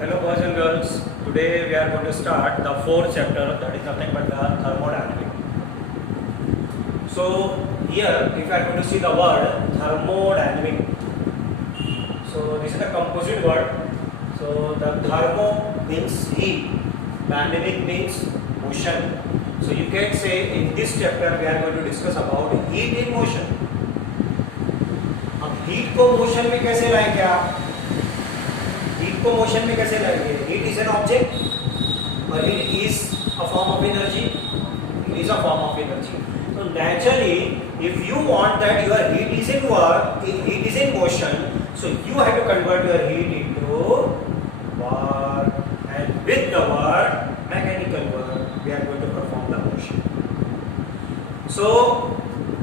Hello boys and girls, today we are going to start the fourth chapter, that is nothing but the thermodynamic. So here if you are going to see the word thermodynamic, so this is a composite word. So the thermo means heat, dynamic means motion. So you can say in this chapter we are going to discuss about heat in motion. अब heat को motion में कैसे लाएंगे आप? Heat को motion में कैसे लाएंगे? हीट इज एन ऑब्जेक्ट और heat is a form of energy. It is a form of energy. So naturally, if you want that your heat is in work, heat is in motion, so you have to convert your heat into work, and with the work, mechanical work, we are going to perform the motion. So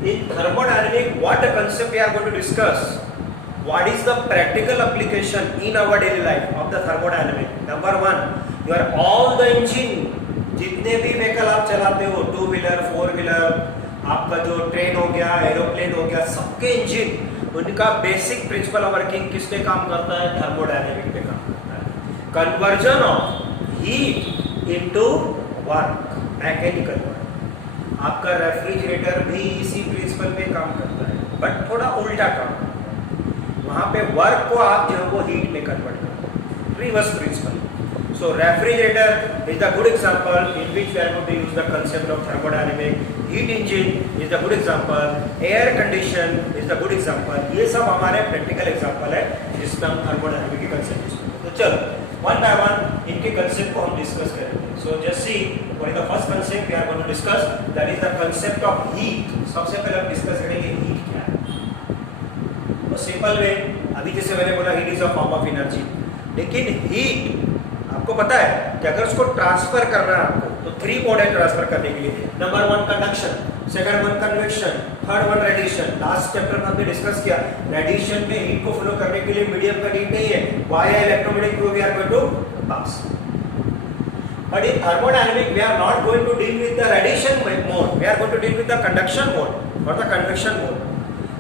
in thermodynamics, what the concept we are going to discuss? What is the practical application in our daily life of the thermodynamic? Number one, your all the engine, जितने भी vehicle आप चलाते हो, two wheeler, four wheeler, आपका जो train हो गया, aeroplane हो गया, सबके इंजन, उनका बेसिक प्रिंसिपल ऑफ वर्किंग किस पे काम करता है? थर्मोडायनेमिक पे काम करता है. Conversion of heat into work, mechanical work. आपका रेफ्रिजरेटर भी इसी प्रिंसिपल पे काम करता है, बट थोड़ा उल्टा काम करता है. वहाँ पे वर्क को आप जो है वो हीट में कन्वर्ट करते हैं, reverse principle. So refrigerator is the good example in which we are going to use the concept of thermodynamic. Heat engine is the good example. Air condition is the good example. ये सब हमारे practical example है जिसमें हम thermodynamic के concept use करते हैं. तो चलो वन बाय वन इनके कंसेप्ट को हम डिस्कस करेंगे. So just see what is the first concept we are going to discuss, that is the concept of heat. सबसे पहले हम डिस्कस करेंगे हीट क्या है. तो सिंपल वे, अभी जैसे मैंने बोला heat is a form of energy, लेकिन हीट आपको पता है कि अगर उसको ट्रांसफर करना है आपको, तो थ्री मोड है ट्रांसफर करने के लिए. Number one conduction, second one convection, third one radiation. Last chapter में हमने डिस्कस किया रेडिएशन में हीट को फ्लो करने के लिए मीडियम का नीड नहीं है. Via electromagnetic flow we are going to pass. But in thermodynamic we are not going to deal with the radiation mode, we are going to deal with the conduction mode और the convection mode.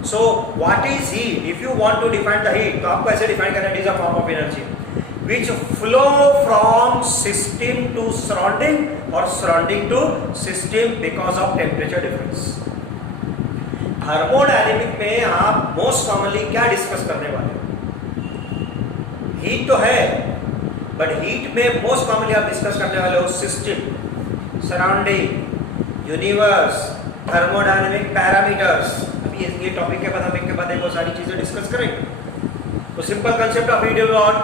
So what is heat? If you want to define the heat, तो आपको ऐसे define करना है, it is a form of energy which flow from system to surrounding or surrounding to system because of temperature difference. Thermodynamic में आप most commonly क्या discuss करने वाले हो? हीट तो है, बट हीट में most commonly आप डिस्कस करने वाले हो system, surrounding, universe, thermodynamic parameters. ये टॉपिक के बाद हम एक के बाद एक और सारी चीजें डिस्कस करेंगे. तो simple concept of heat is what?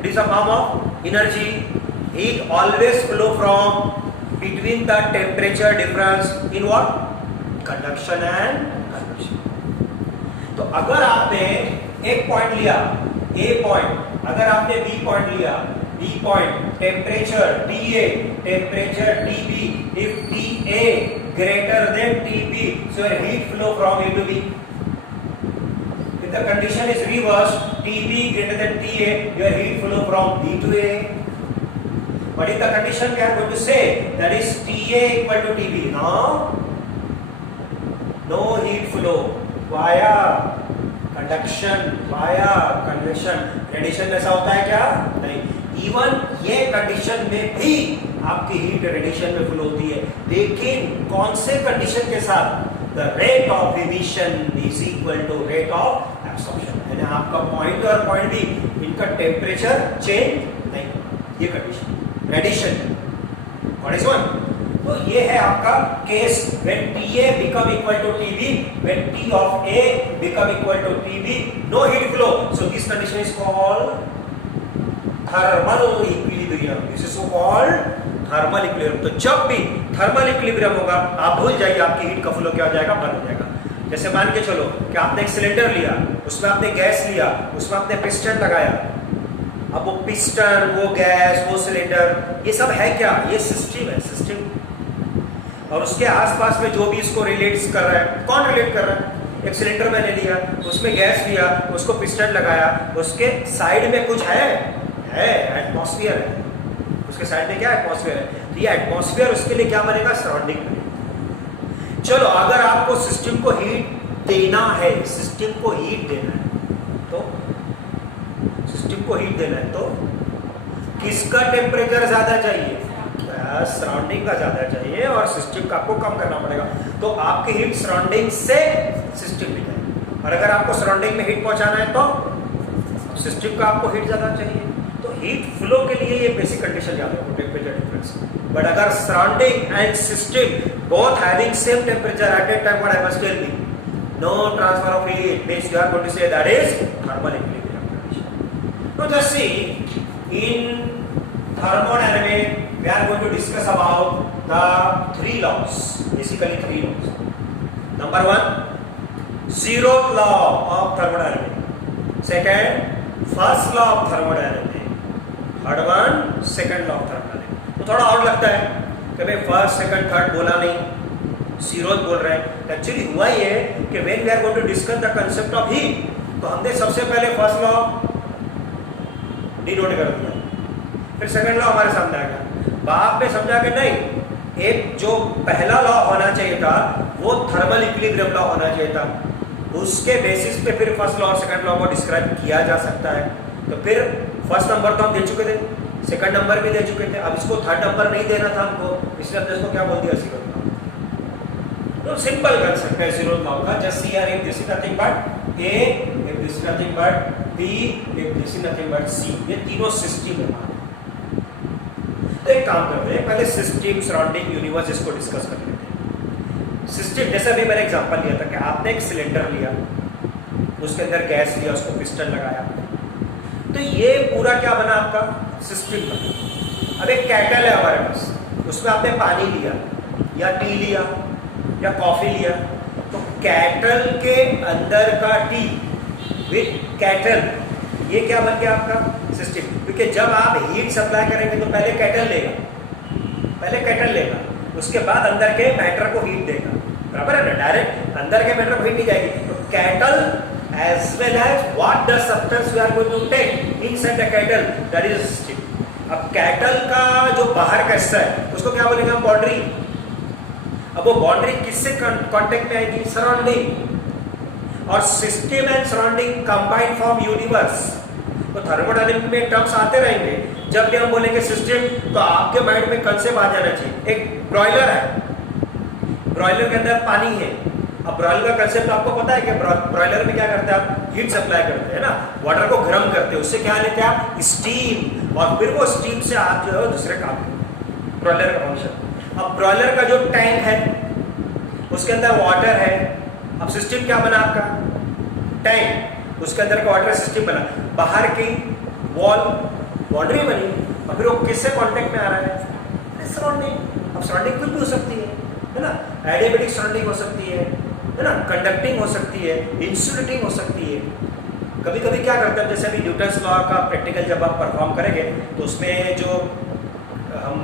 It is a form of energy. Heat always flow from between the temperature difference in what? Conduction and convection. तो अगर आपने एक पॉइंट लिया ए पॉइंट, अगर आपने बी पॉइंट लिया B point, temperature TA, temperature TB, if TA greater than TB, so your heat flow from A to B. If the condition is reversed, TB greater than TA, your heat flow from B to A. But if the condition we are going to say that is TA equal to TB, no heat flow via conduction, via convection. Radiation ऐसा होता है क्या? नहीं. Even ये condition में भी आपकी heat radiation में फ्लो होती है, लेकिन कौन से कंडीशन के साथ? The rate of emission is equal to rate of absorption. यानी आपका पॉइंट और पॉइंट भी इनका टेम्परेचर चेंज नहीं, ये condition radiation. What is one? तो ये है आपका case when TA become equal to TB, when T of A become equal to TB, no heat flow. So this condition is called thermal equilibrium. This is so called thermal equilibrium. तो जब भी thermal equilibrium होगा, आप भूल जाइए आपकी heat का flow क्या हो जाएगा? बंद हो जाएगा. जैसे मान के चलो कि आपने एक सिलेंडर लिया, उसमें आपने गैस लिया, उसमें आपने पिस्टन लगाया. अब वो पिस्टन, वो गैस, वो सिलेंडर, ये सब है क्या? ये सिस्टम है, सिस्टम. और उसके आसपास में जो भी इसको रिलेट कर रहा है, कौन रिलेट कर रहा है? एक सिलेंडर मैंने लिया, उसमें गैस लिया, उसको पिस्टन लगाया, उसके साइड में कुछ है एटमॉस्फेयर है. उसके साइड में क्या एटमॉस्फेयर है? तो ये एटमॉस्फेयर उसके लिए क्या बनेगा? सराउंडिंग बनेगा. चलो अगर आपको सिस्टम को हीट देना है, सिस्टम को हीट देना है, तो सिस्टम को हीट देना है, तो किसका टेम्परेचर ज्यादा चाहिए? सराउंडिंग का ज्यादा चाहिए और सिस्टम का आपको कम करना पड़ेगा। तो आपकी हीट सराउंडिंग से सिस्टम में जाए, और अगर आपको सराउंडिंग में हीट पहुंचाना है तो सिस्टम का आपको हीट ज्यादा चाहिए। तो हीट फ्लो के लिए ये बेसिक कंडीशन याद रखो, टेम्परेचर डिफरेंस। बट अगर surrounding and system both having same temperature at that time, what I must tell me, no transfer of heat, means you are going to say that is thermal equilibrium condition. So just see, in thermodynamics we are going to discuss about the three laws, basically three laws. Number one, zeroth law of thermodynamics. Second, first law of thermodynamics. Third one, second law of thermodynamics. तो थोड़ा और लगता है कि भाई first second third बोला नहीं, zeroth बोल रहे हैं। एक्चुअली हुआ ये कि when we are going to discuss the concept of heat, तो हमने सबसे पहले फर्स्ट लॉ डिनोट कर दिया, फिर सेकंड लॉ हमारे सामने आ गया। बाप ने समझा कि नहीं, एक जो पहला लॉ होना चाहिए था वो थर्मल इक्विलिब्रियम लॉ होना चाहिए था, उसके बेसिस पे फिर फर्स्ट लॉ और सेकंड लॉ को डिस्क्राइब किया जा सकता है। तो फिर फर्स्ट नंबर तो हम दे चुके थे, सेकंड नंबर भी दे चुके थे, अब इसको थर्ड नंबर नहीं देना था हमको, इसलिए हमने इसको क्या बोल दिया, जीरो। तो सिंपल कर सकते हैं जीरो लॉ का, just see are if this is nothing but A, if this is nothing but B, if this is nothing but C, ये तीनों सिस्टम है। तो एक काम करते हैं, पहले सिस्टम, सराउंडिंग, यूनिवर्स, इसको डिस्कस कर लेते हैं। सिस्टम, जैसा भी मैंने एग्जांपल लिया था कि आपने एक सिलेंडर लिया, उसके अंदर गैस लिया, उसको पिस्टन लगाया, तो ये पूरा क्या बना आपका सिस्टम बना। अब एक कैटल है हमारे पास, उसमें आपने पानी लिया या टी लिया या कॉफी लिया, तो कैटल के अंदर का टी विद कैटल, ये क्या बन गया आपका सिस्टम। क्योंकि जब आप हीट सप्लाई करेंगे तो पहले कैटल लेगा, उसके बाद अंदर के मैटर को हीट देगा, बराबर है ना। डायरेक्ट अंदर के मैटर को हीट नहीं जाएगी, तो kettle as well as what the substance we are going to take inside the kettle, that is system. अब कैटल का जो बाहर का हिस्सा है उसको क्या बोलेंगे हम, बाउंड्री। अब वो बाउंड्री किससे कांटेक्ट में आएगी, सराउंडिंग, और system and surrounding combine form universe. तो थर्मोडायनामिक्स में टर्म्स आते रहेंगे, जब भी हम बोलेंगे सिस्टम तो आपके माइंड में कंसेप्ट आ जाना चाहिए। एक ब्रॉयलर है, ब्रॉयलर के अंदर पानी है। अब ब्रॉयलर का कंसेप्ट आपको पता है कि ब्रॉयलर में क्या करते हैं, आप हीट सप्लाई करते हैं ना, वाटर को गर्म करते हैं, उससे क्या लेते हैं आप, स्टीम, और फिर वो स्टीम से आप जो है दूसरे काम, ब्रॉयलर का फंक्शन। अब ब्रॉयलर का जो टैंक है उसके अंदर वाटर है, अब सिस्टम क्या बना आपका, टैंक, उसके अंदर का वाटर सिस्टम बना, बाहर की वॉल बाउंड्री बनी, और फिर वो किससे कांटेक्ट में आ रहा है, सराउंडिंग। अब सराउंडिंग कुछ भी हो सकती है ना, एडियाबैटिक सराउंडिंग हो सकती है ना, कंडक्टिंग हो सकती है, इंसुलेटिंग हो सकती है। कभी कभी क्या करते हैं, जैसे अभी न्यूटन्स लॉ का प्रैक्टिकल जब आप परफॉर्म करेंगे तो उसमें जो हम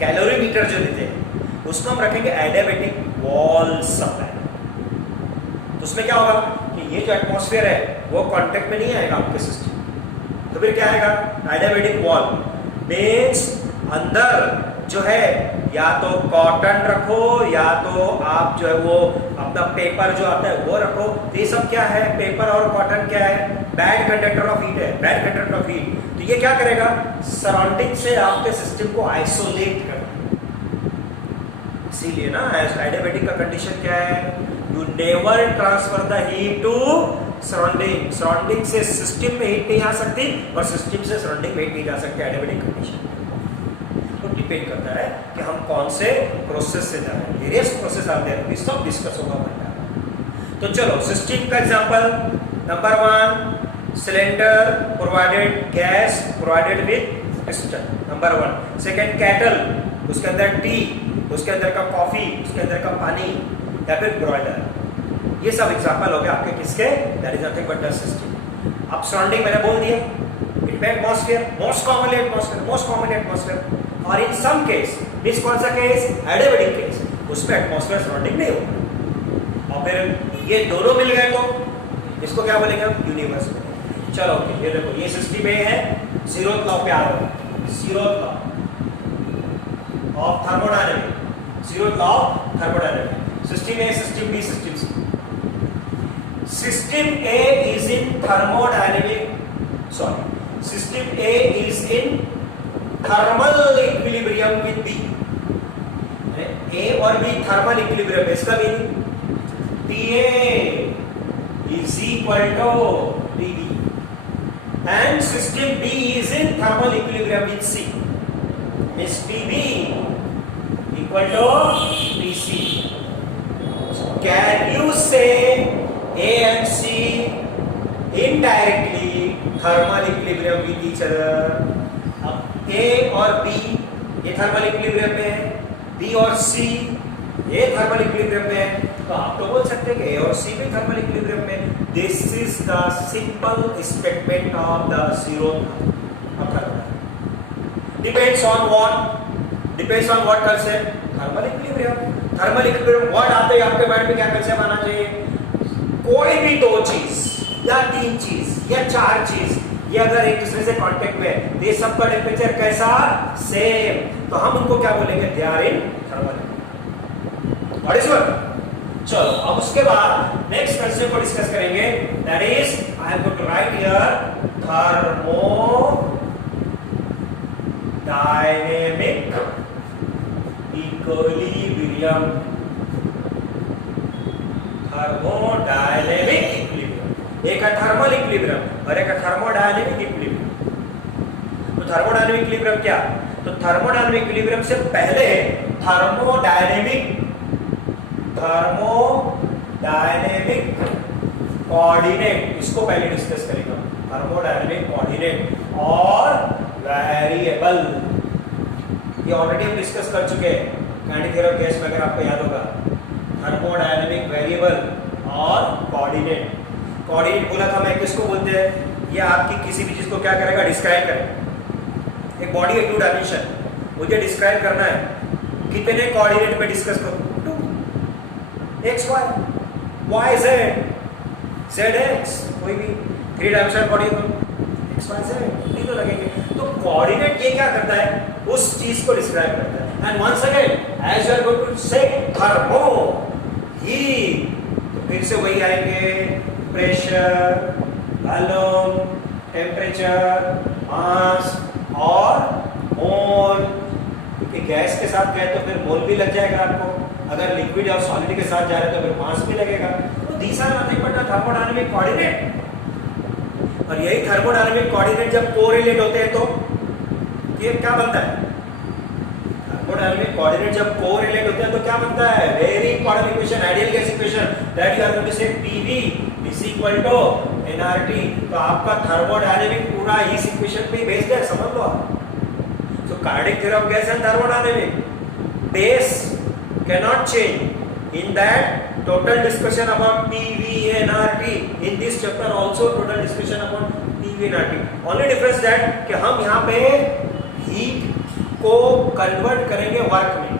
कैलोरीमीटर जो देते हैं उसको हम रखेंगे एडियाबैटिक वॉल सप्लाई। तो उसमें क्या होगा कि ये जो एटमॉस्फेयर है वो कांटेक्ट में नहीं आएगा आपके सिस्टम, तो फिर क्या आएगा, एडियाबैटिक वॉल मीन्स अंदर जो है या तो कॉटन रखो या तो आप जो है वो अपना पेपर जो आता है वो रखो। तो ये सब क्या है, पेपर और कॉटन क्या है, बैड कंडक्टर ऑफ हीट है, बैड कंडक्टर ऑफ हीट। तो ये क्या करेगा, सराउंडिंग से आपके सिस्टम को आइसोलेट करना। इसीलिए ना एडियाबैटिक का कंडीशन क्या है, you never transfer the heat to surrounding, surrounding से सिस्टम में हीट नहीं आ सकती और सिस्टम से सराउंडिंग में हीट नहीं जा सकती एडियाबैटिक कंडीशन। तो डिपेंड करता है कि हम कौन से प्रोसेस से जा रहे हैं, वेरियस प्रोसेस आते हैं, तो सब डिस्कस होगा बनता है। तो चलो सिस्टम का example, number 1 cylinder provided gas provided with piston, number 1। Second cattle, उसके अंदर टी, उसके अंदर का कॉफी, उसके अंदर का पानी, या फिर ब्रॉयलर। ये सब एग्जांपल हो गए आपके किसके, that is nothing but the system. अब सराउंडिंग मैंने बोल दिया, इट में एटमॉस्फेयर, मोस्ट कॉमनली एटमॉस्फेयर, और इन सम केस, दिस कौन सा केस, एडियाबैटिक केस, उसमें एटमॉस्फेयर सराउंडिंग नहीं होगा। और फिर ये दोनों मिल गए तो इसको क्या बोलेंगे हम, यूनिवर्स बोलेंगे। चलो ओके, ये देखो ये सिस्टम ए है, जीरोथ लॉ पे आ रहा है, zeroth law of thermodynamics, zeroth law of thermodynamics. System A, system B, system C. System A is in thermodynamic, sorry, system A is in thermal equilibrium with B. A और B thermal equilibrium, इसका meaning PA is equal to PB and system B is in thermal equilibrium with C. Miss PB equal to PC. Can you say A and C indirectly thermal equilibrium with each other? अब A और B ये thermal equilibrium में है, B और C ये thermal equilibrium में है, तो आप तो बोल सकते हैं कि A और C भी thermal equilibrium में. This is the simple statement of the zeroth thermal. Depends on what? Depends on what concept? Thermal equilibrium. Thermal equilibrium word आते ही आपके माइंड में क्या कंसेप्ट आना चाहिए? कोई भी दो चीज या तीन चीज या चार चीज ये अगर एक दूसरे से कांटेक्ट में है, ये सबका टेम्परेचर कैसा? सेम. तो हम उनको क्या बोलेंगे? They are in thermal. What is work? चलो अब उसके बाद नेक्स्ट कंसेप्ट को डिस्कस करेंगे. That is I am going to write here thermodynamic equilibrium. Thermodynamic equilibrium, एक है थर्मल इक्विलिब्रियम और एक है थर्मोडायनेमिक इक्विलिब्रियम. तो थर्मोडायनेमिक इक्विलिब्रियम क्या? तो थर्मोडायनेमिक इक्विलिब्रियम से पहले थर्मोडायनेमिक कोऑर्डिनेट, इसको पहले डिस्कस करेंगे. थर्मोडायनेमिक कोऑर्डिनेट और वेरिएबल ये ऑलरेडी हम डिस्कस कर चुके हैं काइनेटिक थ्योरी ऑफ गैस में, अगर आपको याद होगा. थर्मोडायनेमिक वेरिएबल और कोऑर्डिनेट. कोऑर्डिनेट बोला था मैं, किसको बोलते हैं? ये आपकी किसी भी चीज को क्या करेगा? डिस्क्राइब करेगा. एक बॉडी है 2 डायमेंशन, मुझे डिस्क्राइब करना है. कितने कोऑर्डिनेट में डिस्कस करूं? 2. x y, y z, z x, कोई भी 3 डायमेंशनल बॉडी को x y z नहीं तो लगेंगे. तो कोऑर्डिनेट ये क्या करता है? उस चीज को डिस्क्राइब करता है. And once again as you are going to say thermo heat, तो फिर से वही आएंगे. प्रेशर, वॉल्यूम, टेम्परेचर, मास और मोल. क्योंकि गैस के साथ गए तो फिर मोल भी लग जाएगा आपको. अगर लिक्विड और सॉलिड के साथ जा रहे तो फिर मास भी लगेगा. तो these are nothing but the thermodynamic coordinate. और यही थर्मोडायनेमिक कोऑर्डिनेट जब कोरिलेट होते हैं तो ये क्या बनता है? थर्मोडायनेमिक कोऑर्डिनेट जब कोरिलेट होते हैं तो क्या बनता है? Very important equation, ideal gas equation, that you are going to say PV is equal to nRT. तो आपका थर्मोडायनेमिक पूरा इस इक्वेशन पे बेस्ड है, समझ लो आप. So kinetic theory of gas and thermodynamic base cannot change. In that total discussion about PV and RT, in this chapter also total discussion about PV and RT. Only difference that कि हम यहाँ पे heat को convert करेंगे work में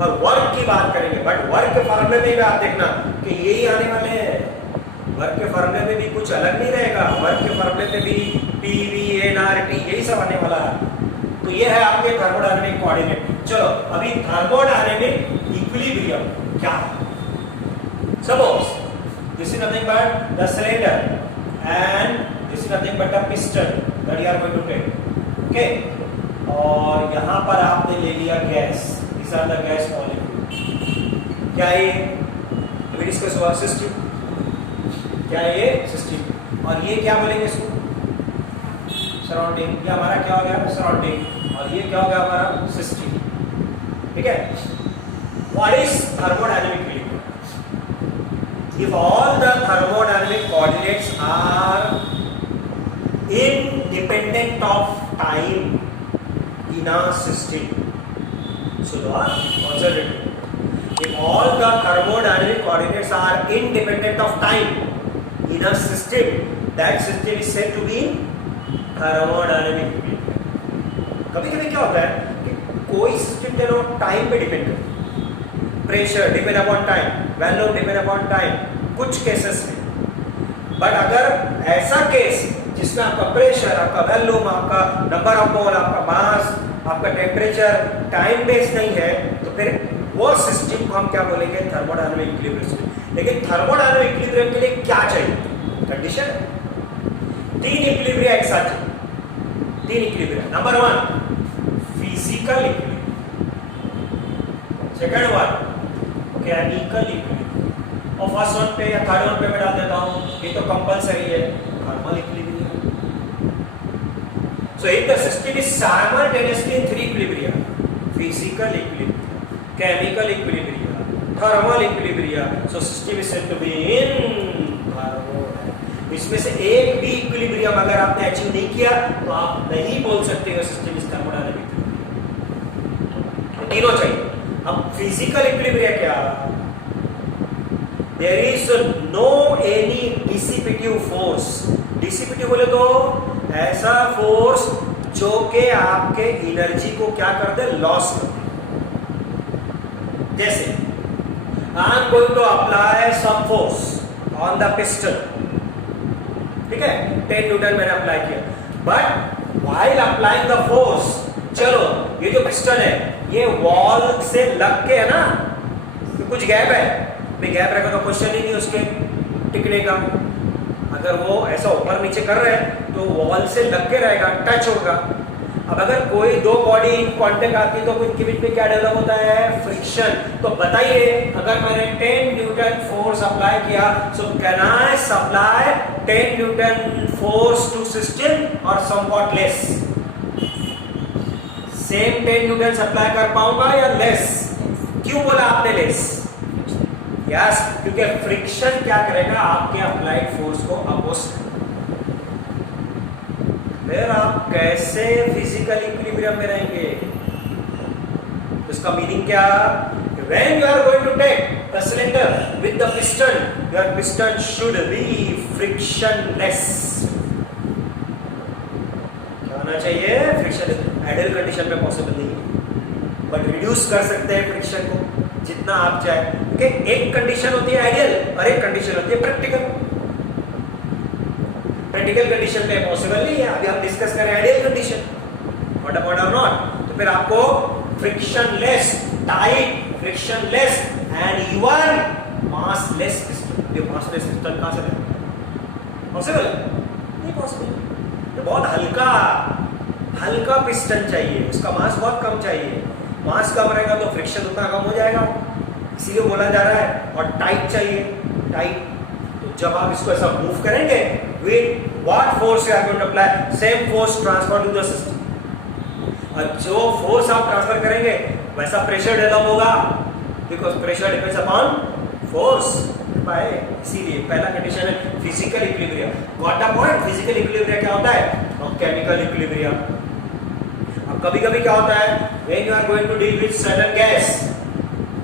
और work की बात करेंगे. बट वर्क के फॉर्मूले में भी आप देखना कि यही आने वाले हैं. वर्क के फॉर्मूले में भी कुछ अलग नहीं रहेगा. वर्क के फॉर्मूले में भी PV nRT यही सब आने वाला है. तो ये है आपके थर्मोडायनेमिक कोऑर्डिनेट. चलो अभी थर्मोडायनेमिक इक्विलिब्रियम क्या है? Suppose this is nothing but the cylinder and this is nothing but the piston that you are going to take. Okay, और यहाँ पर आपने ले लिया gas. This are the gas molecule. क्या ये अभी डिस्कस हुआ? सिस्टम. क्या ये? सिस्टम. और ये क्या बोलेंगे इसको? सराउंडिंग. ये हमारा क्या हो गया? सराउंडिंग. और ये क्या हो गया? हमारा सिस्टम. ठीक है. What is thermodynamic equilibrium? If all the thermodynamic coordinates are independent of time in a system, so the conservative. If all the thermodynamic coordinates are independent of time in a system, that system is said to be thermodynamic equilibrium. कभी-कभी क्या होता है कि कोई system जो time पे depend है, pressure depend upon time, volume depend upon time, कुछ केसेस में. बट अगर ऐसा केस जिसमें आपका प्रेशर, आपका वॉल्यूम, आपका नंबर ऑफ मोल, आपका मास, आपका टेम्परेचर टाइम बेस्ड नहीं है, तो फिर वो सिस्टम को हम क्या बोलेंगे? Thermodynamic equilibrium. लेकिन थर्मोडायनेमिक इक्विलिब्रियम के लिए क्या चाहिए? कंडीशन. तीन इक्विलिब्रिया एक साथ, तीन equilibria. Number 1 physical equilibria, second one chemical equilibria, और फर्स्ट वन पे या थर्ड वन पे मैं डाल देता हूं, ये तो कंपलसरी है, thermal equilibria. So if the system is simultaneously in three equilibria, physical equilibria, chemical equilibria, thermal equilibria, so system is said to be in harmony. इसमें से एक भी इक्विलिब्रियम अगर आपने अचीव नहीं किया तो आप नहीं बोल सकते हो सिस्टम इज थर्मोडायनामिक। तीनों चाहिए। अब फिजिकल इक्विलिब्रिया क्या? There is no any dissipative force. Dissipative बोले तो ऐसा फोर्स जो कि आपके एनर्जी को क्या कर दे, लॉस कर दे। जैसे I am going to apply some force on the piston, ठीक है, 10 न्यूटन मैंने अप्लाई किया, but while applying the force, चलो ये जो पिस्टन है ये वॉल से लग के है ना, तो कुछ गैप है, मैं गैप रहेगा तो क्वेश्चन ही नहीं उसके टिकने का। अगर वो ऐसा ऊपर नीचे कर रहे हैं तो वॉल से लग के रहेगा, टच होगा। अब अगर कोई दो बॉडी कांटेक्ट आती है तो इनके बीच में क्या डेवलप होता है, फ्रिक्शन। तो बताइए अगर मैंने 10 न्यूटन फोर्स अप्लाई किया, so can I supply 10 newton force to system और somewhat less? Same 10 newton apply कर पाऊंगा या लेस? क्यों बोला आपने लेस? यस, क्योंकि फ्रिक्शन क्या करेगा, आपके अप्लाइड फोर्स को अपोज करेगा। फिर आप कैसे फिजिकल इक्विलिब्रियम में रहेंगे? इसका मीनिंग क्या? When you are going to take the cylinder with the piston, your piston should be frictionless. क्या होना चाहिए? फ्रिक्शन। आइडियल कंडीशन में पॉसिबल नहीं है, बट रिड्यूस कर सकते हैं फ्रिक्शन को जितना आप चाहे। क्योंकि एक कंडीशन होती है आइडियल और एक कंडीशन होती है प्रैक्टिकल। प्रैक्टिकल कंडीशन में पॉसिबल नहीं है, अभी हम डिस्कस करें आइडियल कंडीशन, व्हाट अबाउट और नॉट। तो फिर आपको frictionless, tight, frictionless and even massless piston. ये मासलेस पिस्टन कहां से रहेगा? पॉसिबल नहीं, पॉसिबल। तो बहुत हल्का पिस्टन चाहिए, उसका मास बहुत कम चाहिए। मास कम रहेगा तो फ्रिक्शन उतना कम हो जाएगा, इसीलिए बोला जा रहा है। और टाइट चाहिए, टाइट। तो जब आप इसको ऐसा मूव करेंगे, with what force you are going to apply, same force transfer to the system। और जो फोर्स आप ट्रांसफर करेंगे वैसा प्रेशर डेवलप होगा, because pressure depends upon force by. इसीलिए पहला कंडीशन है physical equilibrium. What the point? Physical equilibrium क्या होता है और केमिकल इक्विलिब्रियम। अब कभी-कभी क्या होता है, when you are going to deal with certain gas,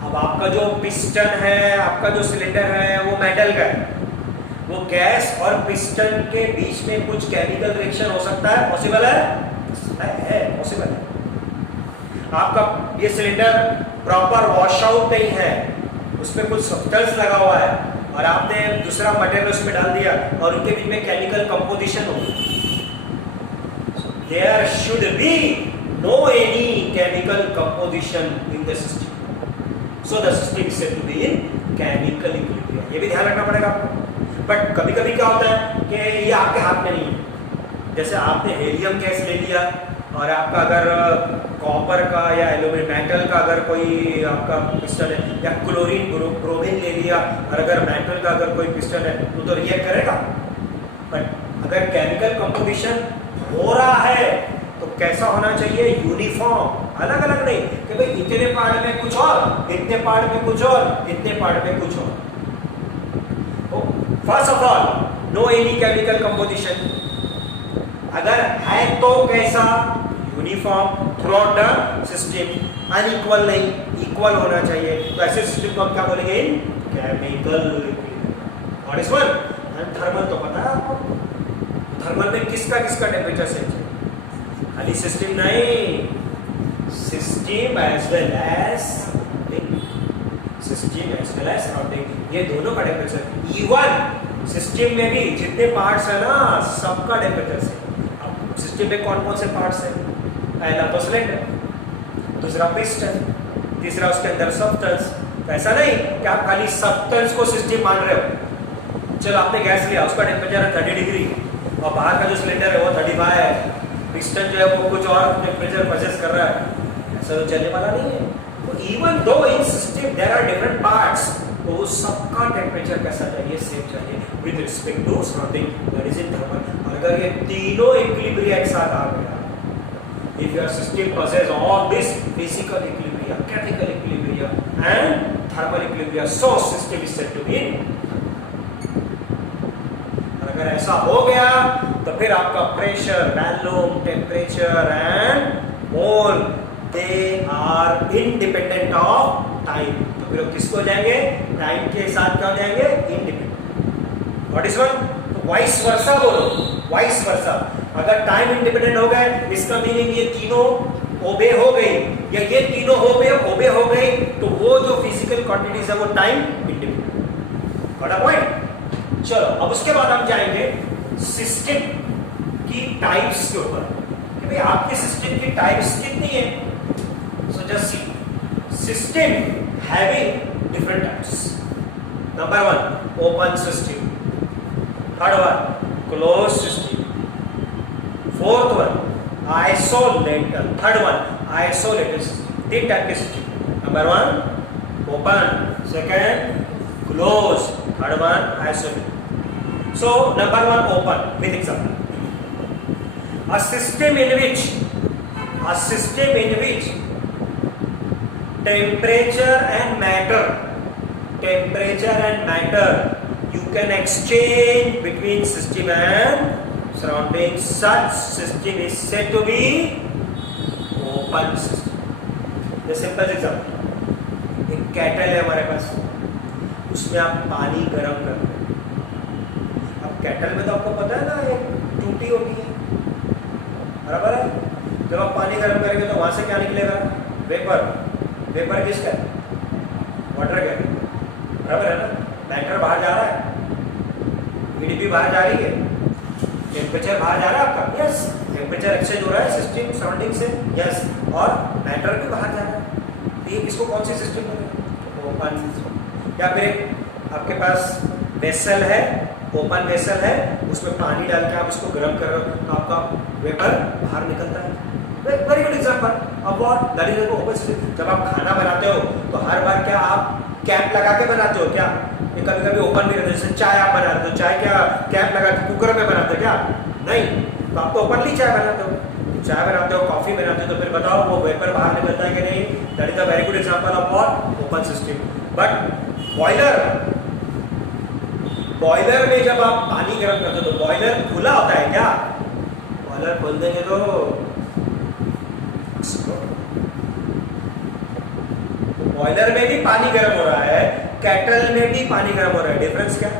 अब आपका जो पिस्टन है, आपका जो सिलेंडर है वो मेटल का है, वो गैस और पिस्टन के बीच में कुछ केमिकल रिएक्शन हो सकता है, पॉसिबल है पॉसिबल है। आपका ये सिलेंडर प्रॉपर वॉश आउट नहीं है, उसमें कुछ सब्सटेंस लगा हुआ है और आपने दूसरा मटेरियल उसमें डाल दिया और उनके बीच में केमिकल कंपोजिशन हो गई। There should be no any chemical composition in the system, so the system is said to be in chemical equilibrium. ये भी ध्यान रखना पड़ेगा आपको। बट कभी कभी क्या होता है कि ये आपके हाथ में नहीं है। जैसे आपने हेलियम गैस ले लिया और आपका अगर कॉपर का या एल्यूमिनियम मेटल का अगर कोई आपका पिस्टन है, या क्लोरीन ब्रोमीन ले लिया और अगर मेटल का अगर कोई पिस्टन है तो रिएक्ट करेगा। बट अगर केमिकल कंपोजिशन हो रहा है तो कैसा होना चाहिए? यूनिफॉर्म, अलग अलग नहीं कि भाई इतने पार्ट में कुछ और, इतने पार्ट में कुछ और, इतने पार्ट में कुछ और। First of all, no any chemical composition. अगर है तो कैसा? Uniform throughout the system, unequal नहीं, इक्वल होना चाहिए। तो ऐसे सिस्टम को हम क्या बोलेंगे? Chemical. What is one? Thermal तो पता है आपको। थर्मल में किसका किसका टेम्परेचर सेंज है? खाली सिस्टम नहीं, system as well as system as well as surrounding, ये दोनों का टेम्परेचर। इवन सिस्टम में भी जितने पार्ट्स है ना, सबका टेम्परेचर से। अब सिस्टम में कौन कौन से पार्ट्स हैं? पहला तो सिलेंडर, दूसरा पिस्टन, तीसरा उसके अंदर सब्सटेंस। तो ऐसा नहीं कि आप खाली सब्सटेंस को सिस्टम मान रहे हो। चलो आपने गैस लिया, उसका टेम्परेचर है 30 डिग्री और बाहर का जो सिलेंडर है वो 35 है, पिस्टन जो है वो कुछ और टेम्परेचर प्रोसेस कर रहा है, ऐसा तो चलने वाला नहीं है। तो even though in system there are different parts, तो वो सबका टेम्परेचर कैसा चाहिए, सेम चाहिए with respect to surrounding, that is in thermal. अगर ये तीनों इक्विलिब्रिया एक साथ आ गया, if your system possess all this physical equilibria, chemical equilibria and thermal equilibria, so system is said to be, अगर ऐसा हो गया तो फिर आपका pressure, volume, temperature and mole they are independent of time. तो फिर किसको जाएंगे, टाइम के साथ क्या हो जाएंगे, इंडिपेंडेंट। व्हाट इज वन, तो वाइस वर्सा बोलो, वाइस वर्सा। अगर टाइम इंडिपेंडेंट हो गए इसका मीनिंग ये तीनों ओबे हो गई, या ये तीनों ओबे हो गई, तो वो जो फिजिकल क्वांटिटीज है वो time independent. What a point. चलो अब उसके बाद हम जाएंगे सिस्टम की टाइप्स के ऊपर कि भाई आपके सिस्टम की टाइप्स कितनी है। सो जस्ट सी system having different types. Number 1 open system, third one clause system, fourth one isolated, third one isolated system. तीन टाइप के system, number 1 open, second close, third one isolated. So number 1 open with example. A system in which temperature and matter you can exchange between system and surrounding, such system is said to be open system. The simple example, एक kettle है हमारे पास, उसमें आप पानी गर्म करते हैं। अब केटल में तो आपको पता है ना एक टूटी होती है, बराबर है। जब आप पानी गर्म करेंगे तो वहां से क्या निकलेगा, वेपर। वेपर किसका है, वाटर का, बराबर है ना। मैटर बाहर जा रहा है, ह्यूमिडिटी बाहर जा रही है, टेम्परेचर बाहर जा रहा है आपका, यस। टेम्परेचर एक्सचेंज हो रहा है सिस्टम सराउंडिंग से, यस। और मैटर भी बाहर जा रहा है। तो ये इसको कौन सी सिस्टम बोलेंगे, ओपन सिस्टम। या फिर आपके पास वेसल है, ओपन वेसल है, उसमें पानी डाल के आप उसको गर्म कर रहे हो तो आपका वेपर बाहर निकलता है। Very good example. अब what, that is open system. जब आप खाना बनाते हो तो हर बार क्या आप कैप लगा के बनाते हो क्या, ये कभी कभी ओपन भी रहता है। जैसे चाय आप बनाते हो, चाय क्या कैप लगा के कुकर में बनाते हो क्या, नहीं, तो आप तो ओपनली चाय बनाते हो। चाय बनाते हो, कॉफी बनाते हो, तो फिर बताओ वो वेपर बाहर निकलता है कि नहीं। That is a very good example of what, open system. But boiler में जब आप पानी गर्म करते हो तो बॉयलर खुला होता है क्या, बॉयलर खोल देंगे तो बॉयलर में भी पानी गर्म हो रहा है, केटल में भी पानी गर्म हो रहा है। डिफरेंस क्या,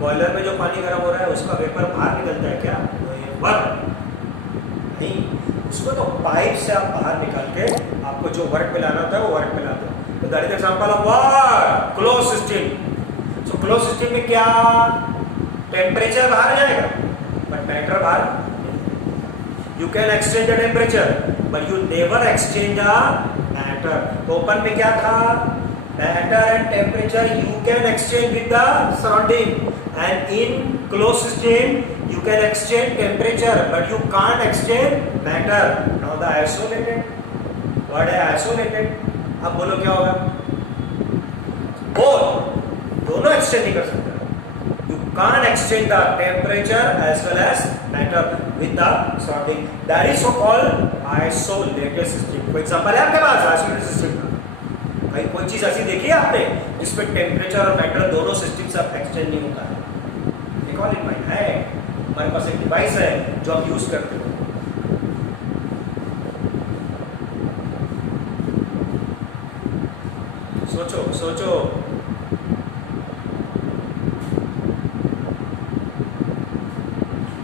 बॉयलर में जो पानी गर्म हो रहा है उसका वेपर बाहर निकलता है क्या, नहीं, उसको तो पाइप से आप बाहर निकाल के आपको जो वर्क मिलाना होता है वो वर्क मिलाते हो। तो that is example of what, close system. So close system में क्या, टेम्परेचर बाहर जाएगा बट मैटर बाहर। You can exchange the temperature but you never exchange the matter. Open में क्या था, matter and temperature you can exchange with the surrounding, and in close system you can exchange temperature but you can't exchange matter. Now the isolated, what is isolated, अब बोलो क्या होगा, both दोनों exchange नहीं कर सकते। You can't exchange the temperature as well as matter with the surrounding. That is so called isolated system. कोई example है आपके पास isolated system का, भाई कोई चीज ऐसी देखी है आपने जिसमें टेम्परेचर और मैटर दोनों सिस्टम से एक्सचेंज नहीं होता है, एक और डिवाइस है हमारे पास, एक डिवाइस है जो आप यूज करते हो। सोचो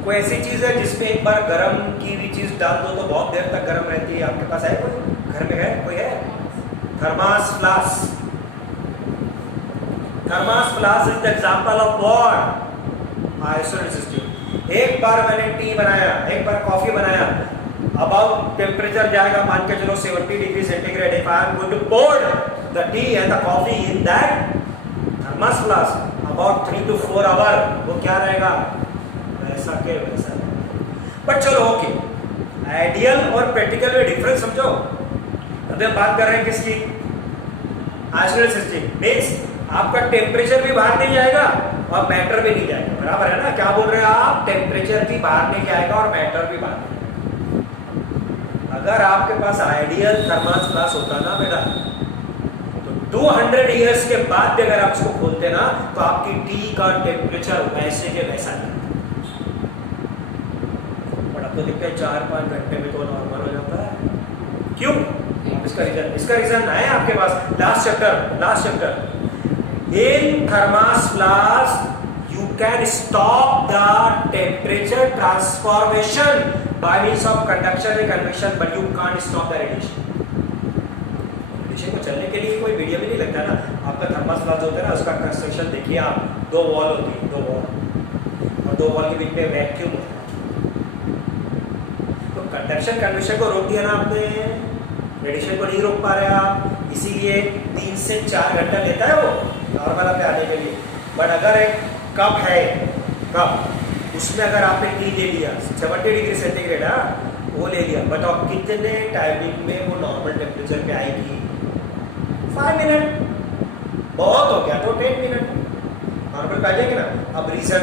कोई ऐसी चीज है जिसमें एक बार गर्म की हुई चीज डाल दो तो बहुत देर तक गर्म रहती है, आपके पास है कोई, घर में है कोई, है thermos flask. Thermos flask is the example of what, isolated system. एक बार मैंने टी बनाया, एक बार कॉफी बनाया, अबाउट टेम्परेचर जाएगा मान के चलो 70 degree centigrade. If I am going to pour the tea and the coffee in that thermos flask about 3 to 4 hour, वो क्या रहेगा, ऐसा के वैसा है। बट चलो ओके, आइडियल और प्रैक्टिकल में डिफरेंस समझो। अभी हम बात कर रहे हैं किसकी, आइसोलेटेड सिस्टम मींस आपका टेम्परेचर भी बाहर नहीं जाएगा और मैटर भी नहीं जाएगा, बराबर है ना। क्या बोल रहे हैं आप, टेम्परेचर भी बाहर नहीं जाएगा और मैटर भी बाहर नहीं जाएगा। अगर आपके पास आइडियल थर्मल फ्लास्क होता ना बेटा, तो 200 इयर्स के बाद भी अगर आप इसको खोलते ना तो आपकी टी का टेम्परेचर वैसे के वैसा नहीं। बट अब तो देखते हैं 4-5 घंटे में तो नॉर्मल हो जाता है। क्यों? इसका रीजन है आपके पास, last chapter in thermos flask you can stop the temperature transformation by means of conduction and convection, but you can't stop the radiation को चलने के लिए कोई मीडियम ही नहीं लगता ना। आपका थर्मस फ्लास्क होता है ना, उसका कंस्ट्रक्शन देखिए आप, 2 वॉल होती है, 2 वॉल और 2 वॉल के बीच में वैक्यूम होता है। तो कंडक्शन कन्वेक्शन को रोक दिया ना आपने, रेडिएशन को नहीं रोक पा रहे आप, इसीलिए 3 से 4 घंटा लेता है वो नॉर्मल पे आने के लिए। बट अगर एक कप है, उसमें अगर आपने टी ले लिया 70 डिग्री सेंटीग्रेड, वो ले लिया, बताओ कितने टाइमिंग में वो नॉर्मल टेम्परेचर पे आएगी? 5 मिनट, बहुत हो गया तो 10 मिनट नॉर्मल पे आ जाएंगे ना। अब रीजन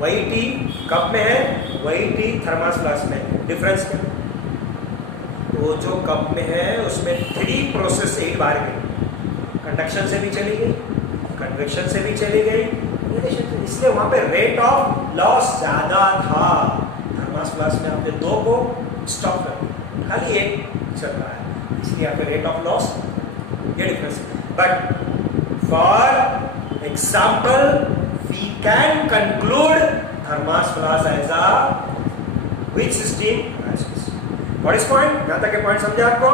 वही टी कप में है, वही टी थर्मस फ्लास्क में, डिफरेंस क्या? तो जो कप में है उसमें 3 प्रोसेस एक बार गई, कंडक्शन से भी चली गई, कन्वेक्शन से भी चली गई, इसलिए वहां पे रेट ऑफ लॉस ज्यादा था। थर्मस फ्लास्क में आपने 2 को स्टॉप कर दिया, खाली 1 चल रहा है, इसलिए आपके रेट ऑफ लॉस, ये डिफरेंस है। But for example we can conclude thermos flask as a which system? What is point? यहां तक के पॉइंट समझे आपको?